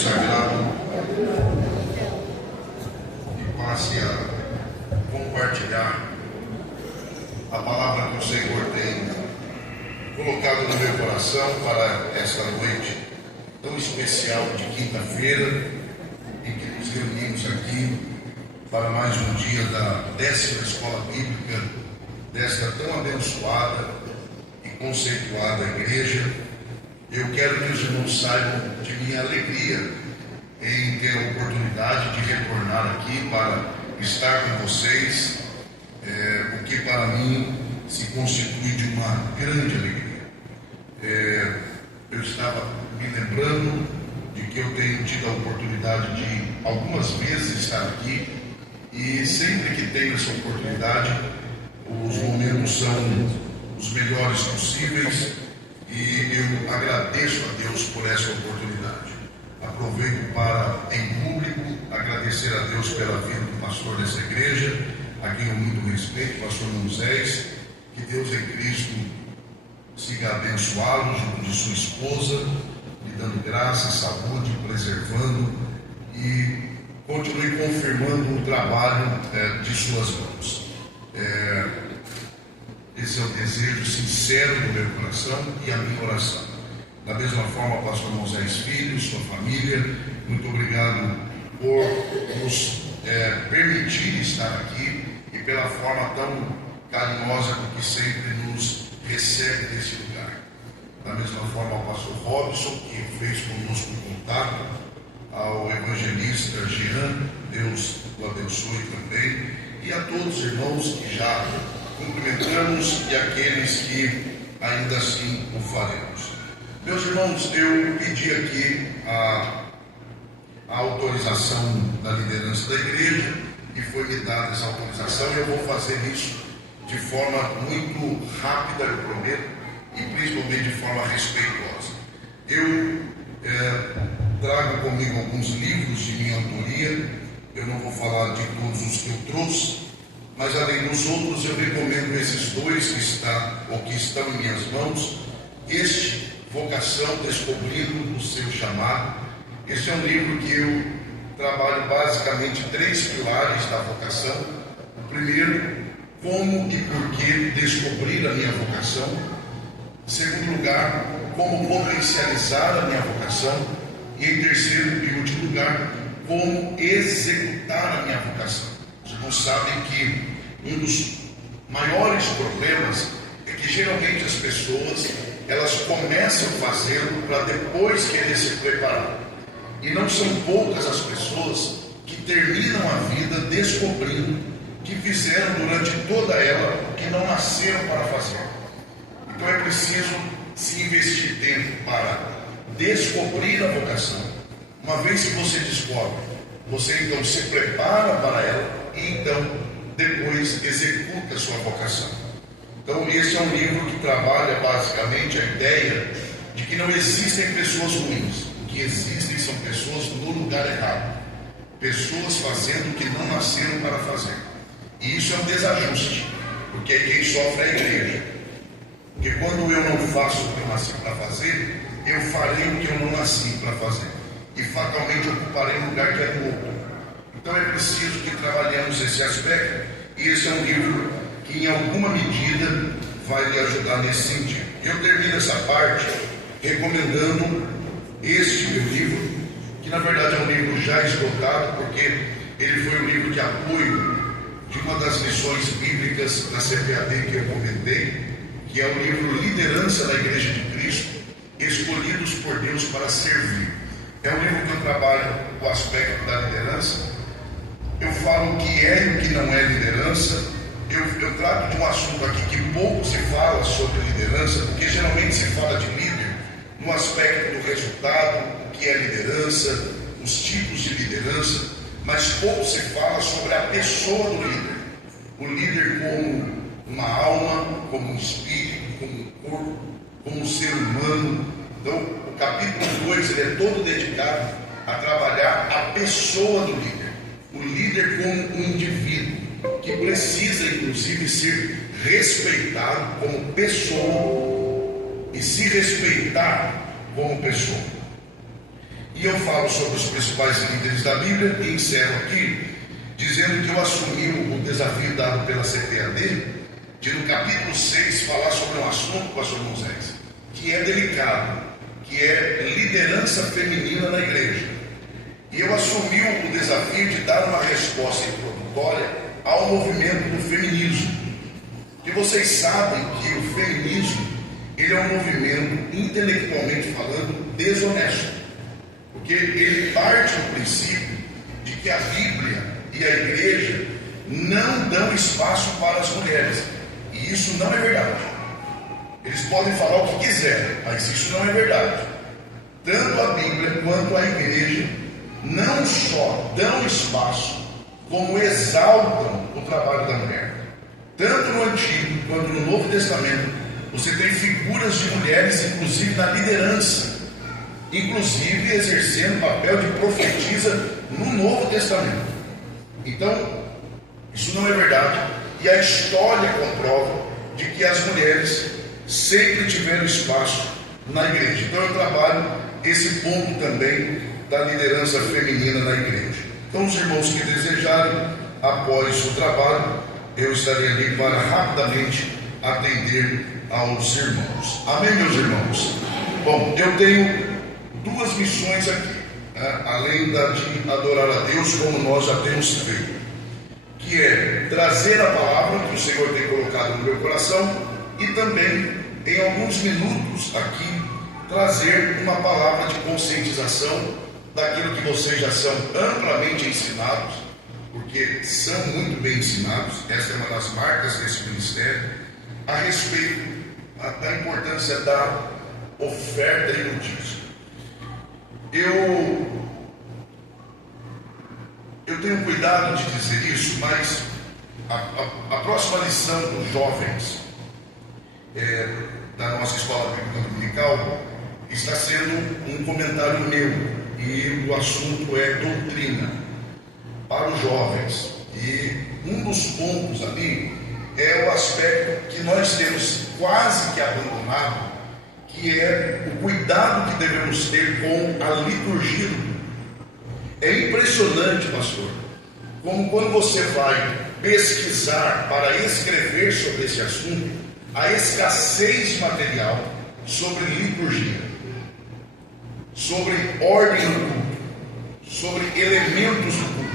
sagrado e passe a compartilhar a palavra que o Senhor tem colocado no meu coração para esta noite tão especial de quinta-feira, em que nos reunimos aqui para mais um dia da 10ª Escola Bíblica desta tão abençoada e conceituada igreja. Eu quero que os irmãos saibam de minha alegria em ter a oportunidade de retornar aqui para estar com vocês, o que para mim se constitui de uma grande alegria. Eu estava me lembrando de que eu tenho tido a oportunidade de algumas vezes estar aqui, e sempre que tenho essa oportunidade, os momentos são os melhores possíveis, e eu agradeço a Deus por essa oportunidade. Aproveito para, em público, agradecer a Deus pela vida do pastor dessa igreja, a quem eu muito respeito, pastor Moisés. Que Deus em Cristo siga abençoá-lo junto de sua esposa, lhe dando graça, saúde, preservando, e continue confirmando o trabalho de suas mãos. Esse é o desejo sincero do meu coração e a minha oração. Da mesma forma, pastor Moisés Filho, sua família, muito obrigado por nos permitir estar aqui e pela forma tão carinhosa com que sempre nos recebe nesse lugar. Da mesma forma, ao pastor Robson, que fez conosco um contato, ao evangelista Jean, Deus o abençoe também, e a todos os irmãos que já cumprimentamos e aqueles que ainda assim o faremos. Meus irmãos, eu pedi aqui a autorização da liderança da igreja e foi-me dada essa autorização, e eu vou fazer isso de forma muito rápida, eu prometo, e principalmente de forma respeitosa. Eu trago comigo alguns livros de minha autoria. Eu não vou falar de todos os que eu trouxe, mas além dos outros eu recomendo esses dois que estão em minhas mãos. Este, Vocação, Descobrindo o Seu Chamado. Este é um livro que eu trabalho basicamente 3 pilares da vocação. O primeiro, como e por que descobrir a minha vocação. Em segundo lugar, como potencializar a minha vocação. E em terceiro e último lugar, como executar a minha vocação. Os irmãos sabem que um dos maiores problemas é que geralmente as pessoas elas começam fazendo para depois querer se preparar. E não são poucas as pessoas que terminam a vida descobrindo que fizeram durante toda ela o que não nasceram para fazer. Então é preciso se investir tempo para descobrir a vocação. Uma vez que você descobre, você então se prepara para ela e então depois executa a sua vocação. Então esse é um livro que trabalha basicamente a ideia de que não existem pessoas ruins. O que existem são pessoas no lugar errado, pessoas fazendo o que não nasceram para fazer. E isso é um desajuste, porque aí quem sofre é a igreja. Porque quando eu não faço o que eu nasci para fazer, eu farei o que eu não nasci para fazer, e fatalmente ocuparei um lugar que é do outro. Então é preciso que trabalhemos esse aspecto, e esse é um livro que em alguma medida vai lhe ajudar nesse sentido. Eu termino essa parte recomendando este meu livro, que na verdade é um livro já esgotado, porque ele foi um livro de apoio de uma das lições bíblicas da CPAD que eu comentei, que é o livro Liderança da Igreja de Cristo, Escolhidos por Deus para Servir. É um livro que eu trabalho o aspecto da liderança. Eu falo o que é e o que não é liderança. Eu trato de um assunto aqui que pouco se fala sobre liderança, porque geralmente se fala de líder no aspecto do resultado, o que é liderança, os tipos de liderança, mas pouco se fala sobre a pessoa do líder. O líder como uma alma, como um espírito, como um corpo, como um ser humano. Então, o capítulo 2 ele é todo dedicado a trabalhar a pessoa do líder. O líder como um indivíduo, que precisa, inclusive, ser respeitado como pessoa e se respeitar como pessoa. E eu falo sobre os principais líderes da Bíblia e encerro aqui, dizendo que eu assumi o desafio dado pela CPAD, de no capítulo 6 falar sobre um assunto, pastor Moisés, que é delicado, que é liderança feminina na igreja. E eu assumi o desafio de dar uma resposta introdutória ao movimento do feminismo. E vocês sabem que o feminismo, ele é um movimento, intelectualmente falando, desonesto. Porque ele parte do princípio de que a Bíblia e a igreja não dão espaço para as mulheres. E isso não é verdade. Eles podem falar o que quiserem, mas isso não é verdade. Tanto a Bíblia quanto a igreja não só dão espaço, como exaltam o trabalho da mulher. Tanto no Antigo quanto no Novo Testamento, você tem figuras de mulheres, inclusive na liderança, inclusive exercendo papel de profetisa no Novo Testamento. Então, isso não é verdade. E a história comprova de que as mulheres sempre tiveram espaço na igreja. Então eu trabalho esse ponto também da liderança feminina na igreja. Então os irmãos que desejarem, após o trabalho, eu estarei ali para rapidamente atender aos irmãos. Amém, meus irmãos? Bom, eu tenho duas missões aqui, né? Além da de adorar a Deus, como nós já temos feito, que é trazer a palavra que o Senhor tem colocado no meu coração e também, em alguns minutos aqui, trazer uma palavra de conscientização daquilo que vocês já são amplamente ensinados, porque são muito bem ensinados, essa é uma das marcas desse ministério, a respeito da importância da oferta e do dízimo. Eu tenho cuidado de dizer isso, mas a próxima lição dos jovens da nossa escola bíblica dominical está sendo um comentário meu, e o assunto é doutrina para os jovens. E um dos pontos ali é o aspecto que nós temos quase que abandonado, que é o cuidado que devemos ter com a liturgia do culto. É impressionante, pastor, como quando você vai pesquisar para escrever sobre esse assunto, a escassez de material sobre liturgia, sobre ordem do culto, sobre elementos do culto.